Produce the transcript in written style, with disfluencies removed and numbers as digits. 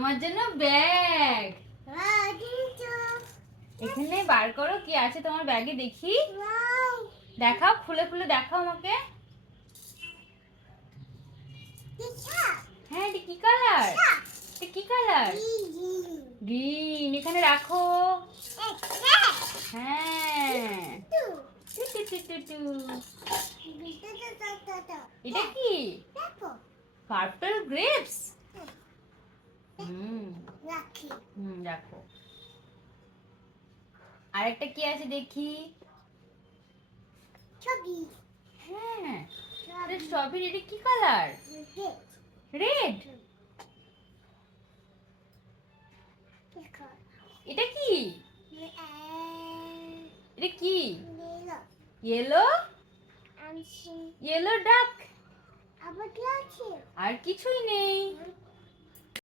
তোমার জন্য ব্যাগ। এখানে বার করো কি আছে তোমার ব্যাগে দেখি। দেখাও, খুলে খুলে দেখাও আমাকে। হ্যাঁ, এটা কি কালার? এটা কি কালার? গ্রিন। এখানে রাখো। হ্যাঁ, এটা কি? Purple grapes. রাখো। আরেকটা কি আছে দেখি। হ্যাঁ, স্ট্রবেরি। এটা কি কালার? রেড। এটা কি? এটা কি? ইয়েলো। ইয়েলো ডাক। আর কিছুই নেই।